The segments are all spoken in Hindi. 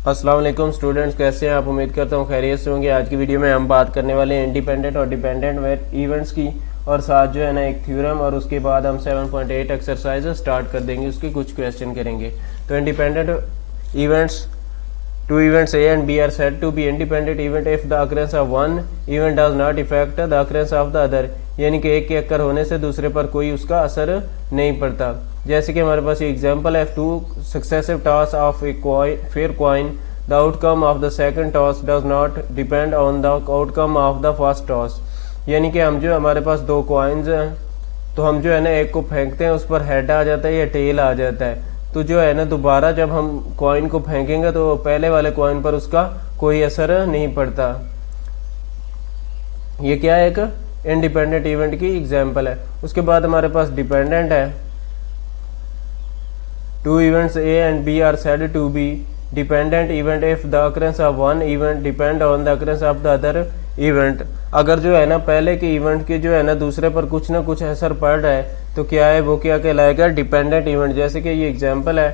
अस्सलाम वालेकुम स्टूडेंट्स, कैसे हैं आप? उम्मीद करता हूँ खैरियत से होंगे। आज की वीडियो में हम बात करने वाले हैं इंडिपेंडेंट और डिपेंडेंट इवेंट्स की, और साथ जो है ना एक थ्योरम, और उसके बाद हम 7.8 एक्सरसाइज स्टार्ट कर देंगे, उसके कुछ क्वेश्चन करेंगे। तो independent events, two events A and B are said to be independent event if the occurrence of one event does not affect the occurrence of the other। यानी कि एक के अक्कर होने से दूसरे पर कोई उसका असर नहीं पड़ता। जैसे कि हमारे पास एग्जांपल है, two successive toss of a fair coin, the outcome of the second toss does not depend on the outcome of the first toss. यानी कि हम जो हमारे पास दो कॉइन्स हैं, तो हम जो है ना एक को फेंकते हैं, उस पर हेड आ जाता है या टेल आ जाता है, तो जो है ना दोबारा जब हम कॉइन को फेंकेंगे तो पहले वाले कॉइन पर उसका कोई असर नहीं पड़ता। ये क्या है? एक इंडिपेंडेंट इवेंट की एग्जांपल है। उसके बाद हमारे पास डिपेंडेंट है, two events A and B are said to be dependent event if the occurrence of one event depend on the occurrence of the other event. अगर जो है ना पहले के इवेंट के जो है ना दूसरे पर कुछ ना कुछ असर पड़ रहा है, तो क्या है वो, क्या कहलाएगा? Dependent event. जैसे कि ये एग्जांपल है,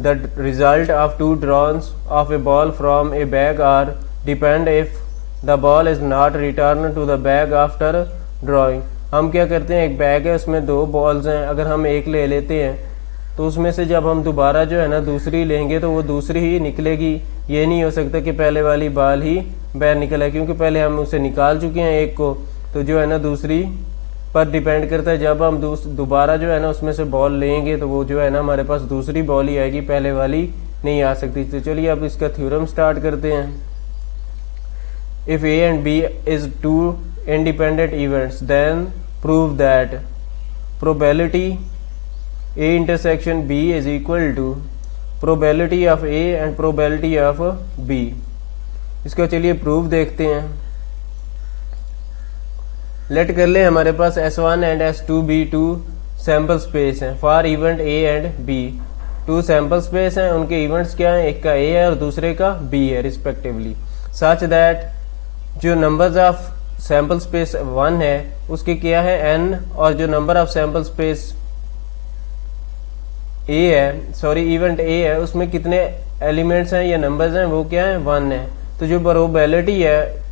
the result of two draws of a ball from a bag are depend if the ball is not return to the bag after drawing. हम क्या करते हैं, एक बैग है उसमें दो बॉल्स हैं, अगर हम एक ले लेते हैं तो उसमें से जब हम दोबारा जो है ना दूसरी लेंगे तो वो दूसरी ही निकलेगी। ये नहीं हो सकता कि पहले वाली बॉल ही बाहर निकले, क्योंकि पहले हम उसे निकाल चुके हैं एक को, तो जो है ना दूसरी पर डिपेंड करता है। जब हम दोबारा जो है ना उसमें से बॉल लेंगे तो वो जो है ना हमारे पास दूसरी बॉल ही आएगी, पहले वाली नहीं आ सकती। तो चलिए अब इसका थ्योरम स्टार्ट करते हैं। If A and B is two independent events then prove that probability A intersection B is equal to probability of A and probability of B। इसका चलिए प्रूफ देखते हैं। लेट कर ले हमारे पास S1 and S2 B two sample space हैं for event A and B। Two sample space हैं, उनके इवेंट्स क्या हैं? एक का A है और दूसरे का B है रिस्पेक्टिवली। सच दैट जो नंबर्स ऑफ सैम्पल स्पेस 1 है उसके क्या है? N, और जो नंबर ऑफ सैम्पल स्पेस ए है, सॉरी इवेंट ए है, उसमें कितने एलिमेंट्स हैं या नंबर्स हैं? वो क्या है? 1 है। तो जो प्रोबेबिलिटी है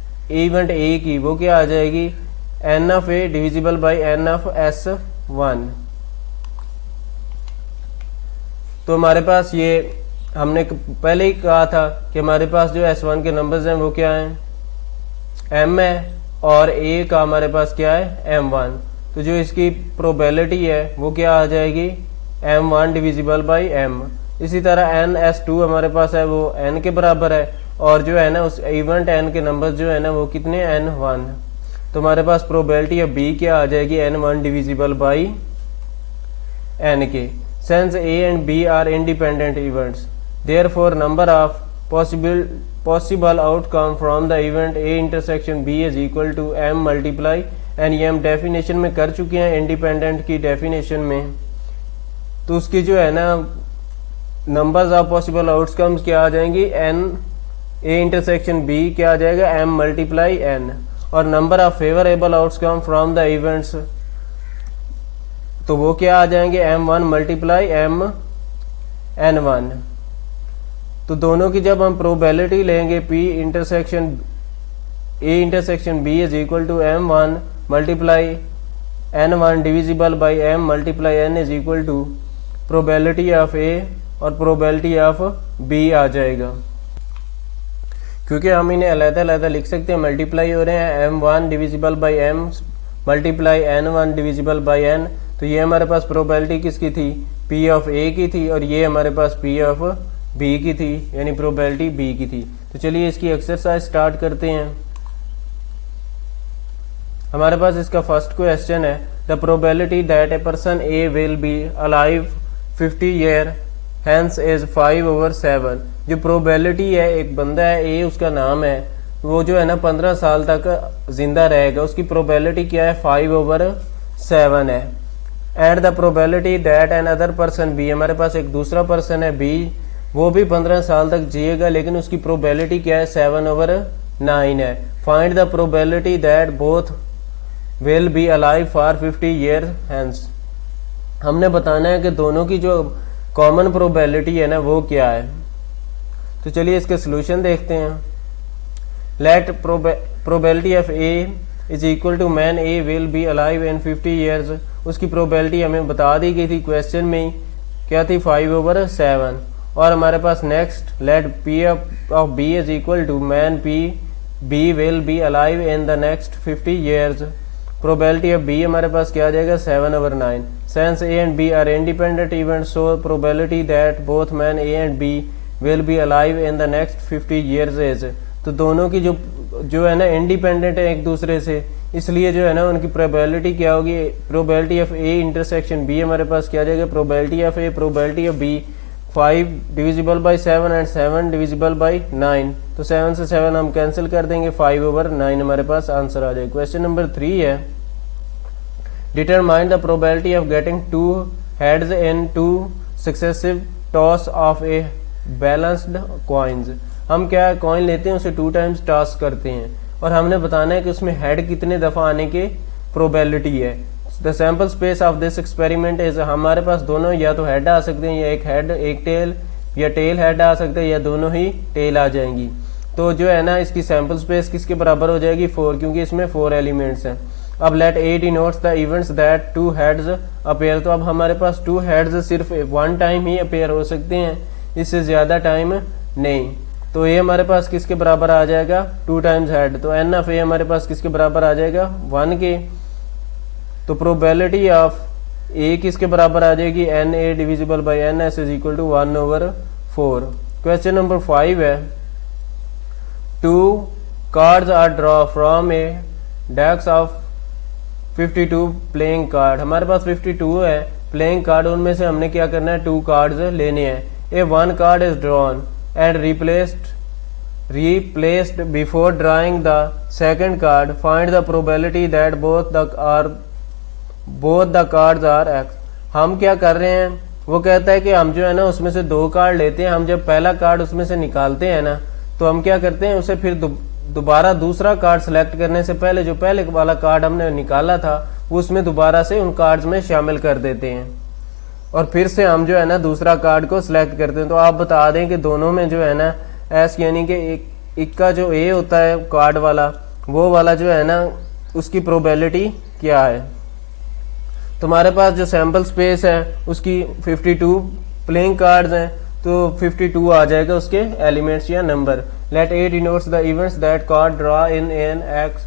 इवेंट ए की, वो क्या आ जाएगी? N of A divisible by N of S1। तो हमारे पास ये हमने पहले ही कहा था कि हमारे पास जो S1 के नंबर्स हैं वो क्या हैं? M है, और A का हमारे पास क्या है? M1। तो जो इसकी प्रोबेबिलिटी है वो क्या आ जाएगी? M1 divisible by M। इसी तरह NS2 हमारे पास है, वो N के बराबर है, और जो है ना उस इवेंट N के नंबर जो है ना वो कितने? N1। तो हमारे पास प्रोबेबिलिटी ऑफ B क्या आ जाएगी? N1 डिविजिबल बाई N के। Since A and B are independent events therefore number of possible outcome from the event A intersection B is equal to M multiply N। ये हम डेफिनेशन में कर चुके हैं, इंडिपेंडेंट की डेफिनेशन में। तो उसकी जो है ना नंबर्स ऑफ पॉसिबल आउटकम्स क्या आ जाएंगी? N A इंटरसेक्शन B क्या आ जाएगा? M multiply N। और number of favourable outcome from the events, तो वो क्या आ जाएंगे? M1 multiply M N1। तो दोनों की जब हम प्रोबेबिलिटी लेंगे, P intersection A intersection B is equal to M1 multiply N1 divisible by M multiply N is equal to probability of A और प्रोबेबिलिटी ऑफ B आ जाएगा। क्योंकि हम इन्हें अलग-अलग लिख सकते हैं, मल्टीप्लाई हो रहे हैं, M1 divisible by M multiply N1 divisible by N। तो ये हमारे पास प्रोबेबिलिटी किसकी थी? P ऑफ A की थी, और ये हमारे पास P ऑफ B की थी, यानी प्रोबेबिलिटी B की थी। तो चलिए इसकी एक्सरसाइज स्टार्ट करते हैं। हमारे पास इसका फर्स्ट क्वेश्चन है, the probability that a person A will be alive 50 year hence is 5/7। जो प्रोबेबिलिटी है, एक बंदा है ए उसका नाम है, वो जो है ना 15 साल तक जिंदा रहेगा, उसकी प्रोबेबिलिटी क्या है? 5/7 है। And the probability that an other person B, हमारे पास एक दूसरा पर्सन है बी, वो भी 15 साल तक जिएगा, लेकिन उसकी प्रोबेबिलिटी क्या है? 7/9 है। Find the probability that both will be alive for 50 year hence. हमने बताना है कि दोनों की जो कॉमन प्रोबेबिलिटी है ना वो क्या है। तो चलिए इसके सोल्यूशन देखते हैं। Let probability of A is equal to man A will be alive in 50 years. उसकी प्रोबेबिलिटी हमें बता दी गई थी क्वेश्चन में ही, क्या थी 5/7। और हमारे पास next let P of B is equal to man P B will be alive in the next 50 years. Probability of B हमारे पास क्या आ जाएगा 7/9। Since A and B are independent events, so probability that both man A and B will be alive in the next 50 years is. तो दोनों की जो है ना इंडिपेंडेंट है एक दूसरे से, इसलिए जो है ना उनकी प्रोबेबिलिटी क्या होगी, probability of A intersection B हमारे पास क्या आ जाएगा, probability of A probability of B 5 divisible by 7 and 7 divisible by 9। तो 7 से 7 हम कैंसिल कर देंगे, 5/9 हमारे पास आंसर आ जाएगा। क्वेश्चन नंबर 3 है, determine the probability of getting 2 heads in 2 successive toss of a balanced coins. हम क्या कॉइन लेते हैं उसे 2 टाइम्स टॉस करते हैं और हमने बताना है कि उसमें हेड कितने दफा आने की प्रोबेबिलिटी है। The sample space of this experiment is, हमारे पास दोनों या तो हेड आ सकते हैं या एक हेड एक टेल, या टेल हेड आ सकते हैं या दोनों ही टेल आ जाएंगी। तो जो है ना इसकी सैंपल स्पेस किसके बराबर हो जाएगी 4, क्योंकि इसमें 4 एलिमेंट्स हैं। अब let A denotes the events that 2 heads appear. तो अब हमारे पास 2 हेड्स सिर्फ 1 टाइम ही अपेयर हो सकते हैं, इससे ज्यादा टाइम नहीं। तो ये हमारे पास किसके बराबर आ जाएगा 2 टाइम्स हेड। तो एन ऑफ ए हमारे पास किसके बराबर आ जाएगा 1 के। तो प्रोबेबिलिटी ऑफ ए किसके बराबर आ जाएगी N A divisible by N S is equal to 1/4। Question number 5 है, 2 cards are draw from a decks of 52 playing card. हमारे पास 52 है प्लेइंग कार्ड, उनमें से हमने क्या करना है 2 कार्ड्स लेने हैं। ए 1 card is drawn and replaced before drawing the second card. Find the probability that both the cards are X. हम क्या कर रहे हैं, वो कहता है कि हम जो है ना उसमें से 2 कार्ड लेते हैं। हम जब पहला कार्ड उसमें से निकालते हैं ना, तो हम क्या करते हैं उसे फिर दोबारा दूसरा कार्ड सेलेक्ट करने से पहले जो पहले वाला कार्ड हमने निकाला था उसमें दोबारा से उन कार्ड्स में शामिल कर देते हैं और फिर से हम जो है ना दूसरा कार्ड को सिलेक्ट करते हैं। तो आप बता दें कि दोनों में जो है ना एस यानी कि एक का जो ए होता है कार्ड वाला, वो वाला जो है ना उसकी प्रोबेबिलिटी क्या है। तो हमारे पास जो सैंपल स्पेस है उसकी 52 प्लेइंग कार्ड्स हैं, तो 52 आ जाएगा उसके एलिमेंट्स या number. Let A denotes the events that card draw in an X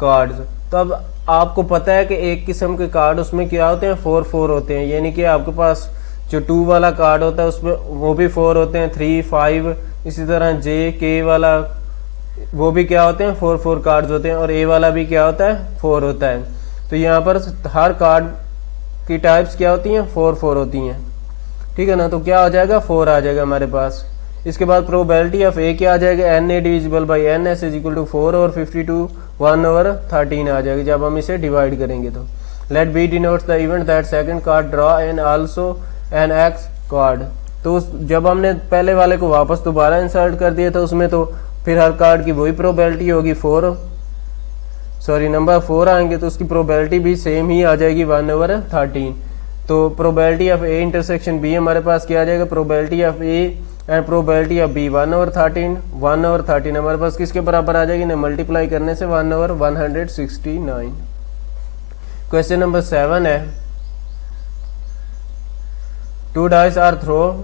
cards. तो अब आपको पता है कि एक किस्म के कार्ड उसमें क्या होते हैं 4 होते हैं, यानी कि आपके पास जो 2 वाला कार्ड होता है उसमें वो भी 4 होते हैं, 3, 5, इसी तरह जे के वाला वो भी क्या होते हैं 4 कार्ड्स होते हैं और ए वाला भी क्या होता है 4 होता है। तो यहाँ पर हर कार्ड की टाइप्स क्या होती हैं 4 होती हैं, ठीक है ना। तो क्या हो जाएगा 4 आ जाएगा हमारे पास। इसके बाद प्रोबेबिलिटी ऑफ ए क्या आ जाएगा N A divisible by N S is equal to 4 और 52 1/13 आ जाएगी जब हम इसे डिवाइड करेंगे। तो let B denotes the event that second card draw and also an X card. तो जब हमने पहले वाले को वापस दोबारा इंसर्ट कर दिया था उसमें, तो फिर हर कार्ड की वही प्रोबेबिलिटी होगी नंबर 4 आएंगे तो उसकी प्रोबेबिलिटी भी सेम ही आ जाएगी 1/13। तो probability of A intersection B हमारे पास क्या आ जाएगा, probability of A and probability of B 1/13 हमारे पास किसके बराबर आ जाएगी ना, मल्टीप्लाई करने से 1/169। क्वेश्चन नंबर 7 है, 2 dice are thrown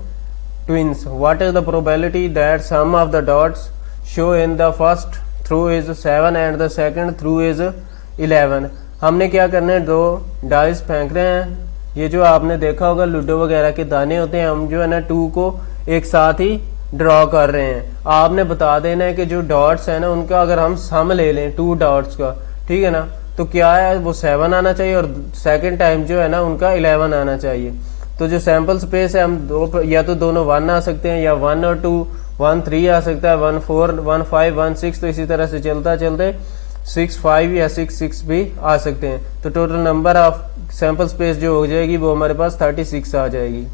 twins. What is the probability that sum of the dots show in the first throw is 7 and the second throw is 11? हमने क्या करना है 2 डाइस फेंक रहे हैं, ये जो आपने देखा होगा लूडो वगैरह के दाने होते हैं, हम जो है ना 2 को एक साथ ही ड्रॉ कर रहे हैं। आपने बता देना है कि जो डॉट्स है ना उनका अगर हम सम ले लें 2 डॉट्स का, ठीक है ना, तो क्या है वो 7 आना चाहिए और सेकंड टाइम जो है ना उनका 11 आना चाहिए। तो जो सैंपल स्पेस है हम या तो दोनों 1 आ सकते हैं या 1 और 2, 1 3 आ सकता है, 1 4 1 5 1 6, तो इसी तरह से चलता चलते 6 5 या 6 6 भी आ सकते हैं। तो total number of sample space जो हो जाएगी वो हमारे पास 36 आ जाएगी।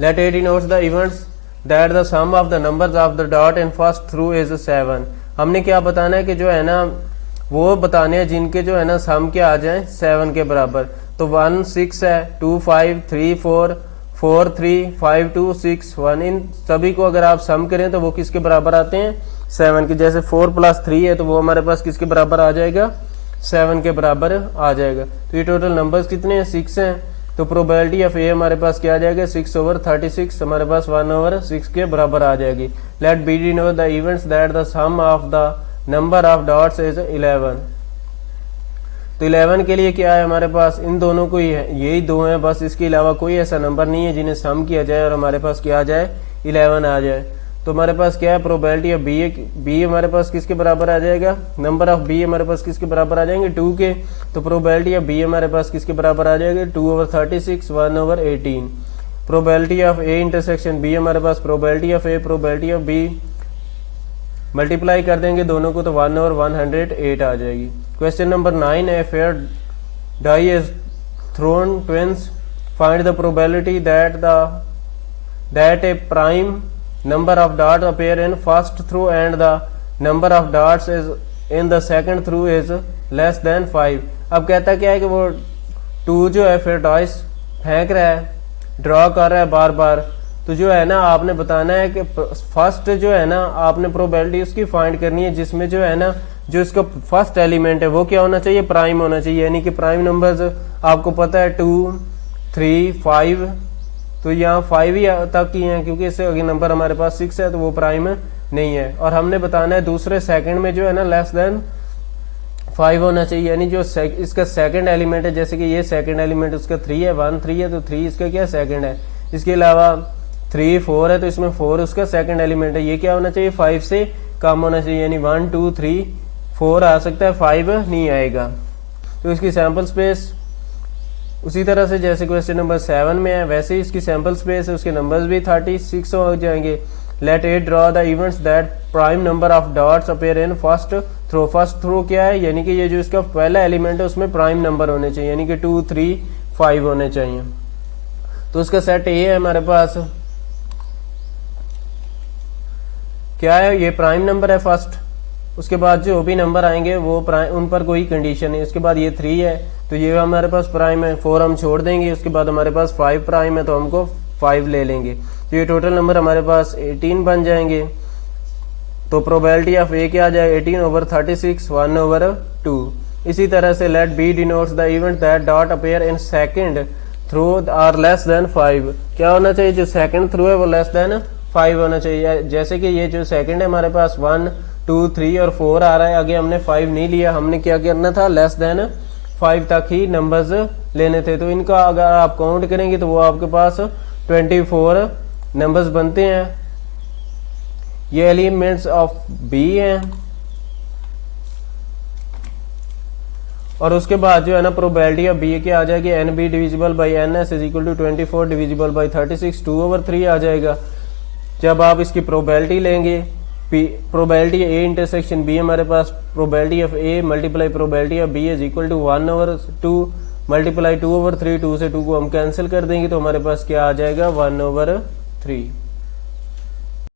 Let A denotes the events that the sum of the numbers of the dot in first through is 7। हमने क्या बताना है कि जो है ना वो बताने हैं जिनके जो है ना सम के आ जाए 7 के बराबर। तो 1 6 है, 2 5 3 4 4 3 5 2 6 1, इन सभी को अगर आप सम करें तो वो किसके बराबर आते हैं 7 के। जैसे 4 + 3 है तो वो हमारे पास किसके बराबर आ जाएगा 7 के बराबर आ जाएगा। तो ये टोटल नंबर्स कितने हैं 6 हैं। तो प्रोबेबिलिटी ऑफ ए हमारे पास क्या आ जाएगा 6/36 हमारे पास 1/6 के बराबर आ जाएगी। Let B denote the events that the sum of the number of dots is 11। तो 11 के लिए क्या है हमारे पास इन दोनों को ही है, यही दो हैं बस, इसके अलावा कोई ऐसा नंबर नहीं है जिन्हें सम किया जाए और हमारे पास क्या आ जाए 11 आ जाए। तो हमारे पास क्या है प्रोबेबिलिटी ऑफ बी हमारे पास किसके बराबर आ जाएगा, नंबर ऑफ बी हमारे पास किसके बराबर आ जाएंगे 2 के। तो प्रोबेबिलिटी ऑफ बी हमारे पास किसके बराबर आ जाएगा 2/36 1/18। Probability of A intersection B हमारे पास प्रोबेबिलिटी ऑफ बी मल्टीप्लाई कर देंगे दोनों को तो 1/108 आ जाएगी। क्वेश्चन नंबर 9 है fair die is thrown twins find the probability that a prime number of dots appear in first throw and the number of dots is in the second throw is less than 5। अब कहता क्या है कि वो 2 जो है फिर डाइस फेंक रहा है, ड्रॉ कर रहा है बार बार। तो जो है ना आपने बताना है कि फर्स्ट जो है ना आपने प्रोबेबिलिटी उसकी फाइंड करनी है जिसमें जो है ना जो इसका फर्स्ट एलिमेंट है वो क्या होना चाहिए प्राइम होना चाहिए। यानी कि प्राइम नंबर्स आपको पता है 2 3 5, तो यहाँ 5 ही तक ही हैं क्योंकि इससे अगर नंबर हमारे पास 6 है तो वो प्राइम नहीं है। और हमने बताना है दूसरे सेकंड में जो है ना लेस देन 5 होना चाहिए। यानी जो इसका सेकंड एलिमेंट है, जैसे कि ये सेकंड एलिमेंट उसका 3 है 1 3 है तो 3 इसका क्या सेकंड है। इसके अलावा 3 4 है तो इसमें 4 उसका सेकंड एलिमेंट है। ये क्या होना चाहिए 5 से कम होना चाहिए। यानी 1 2 3 4 आ सकता है 5 नहीं आएगा। तो इसकी सैंपल स्पेस उसी तरह से जैसे क्वेश्चन नंबर 7 में है वैसे ही इसकी सैंपल स्पेस है, उसके नंबर्स भी 36 हो जाएंगे। Let A draw the events that prime number of dots appear in first throw. First throw क्या है यानी कि ये जो इसका पहला एलिमेंट है उसमें प्राइम नंबर होने चाहिए, यानी कि 2 3 5 होने चाहिए। तो उसका सेट ए है हमारे पास क्या है, ये प्राइम नंबर है फर्स्ट। उसके बाद जो भी नंबर आएंगे वो प्राइम, उन पर कोई कंडीशन है। उसके बाद ये 3 है तो ये हमारे पास प्राइम है, 4 हम छोड़ देंगे। उसके बाद हमारे पास 5 प्राइम है तो हमको 5 ले लेंगे। तो ये टोटल नंबर हमारे पास 18 बन जाएंगे। तो प्रोबेबिलिटी ऑफ ए क्या आ जाएगा 18/36 1/2। इसी तरह से let B denotes the event that dot appear in second throw are less than 5। क्या होना चाहिए जो सेकंड थ्रो है वो लेस देन 5 होना चाहिए। जैसे कि ये जो सेकंड है हमारे पास 1 2 3 और 4 आ रहा है, आगे हमने 5 नहीं लिया, हमने क्या करना था लेस देन 5 तक ही नंबर्स लेने थे। तो इनका अगर आप काउंट करेंगे तो वो आपके पास 24 नंबर्स बनते हैं। ये एलिमेंट्स ऑफ बी हैं। और उसके बाद जो है ना प्रोबेबिलिटी ऑफ बी क्या आ जाएगी N B divisible by N S is equal to 24 divisible by 36 2/3 आ जाएगा। जब आप इसकी प्रोबेबिलिटी लेंगे प्रोबेबिलिटी ए इंटरसेक्शन बी हमारे पास probability of A multiply probability of B is equal to 1/2 multiply 2/3। 2 से 2 को हम कैंसिल कर देंगे तो हमारे पास क्या आ जाएगा 1/3।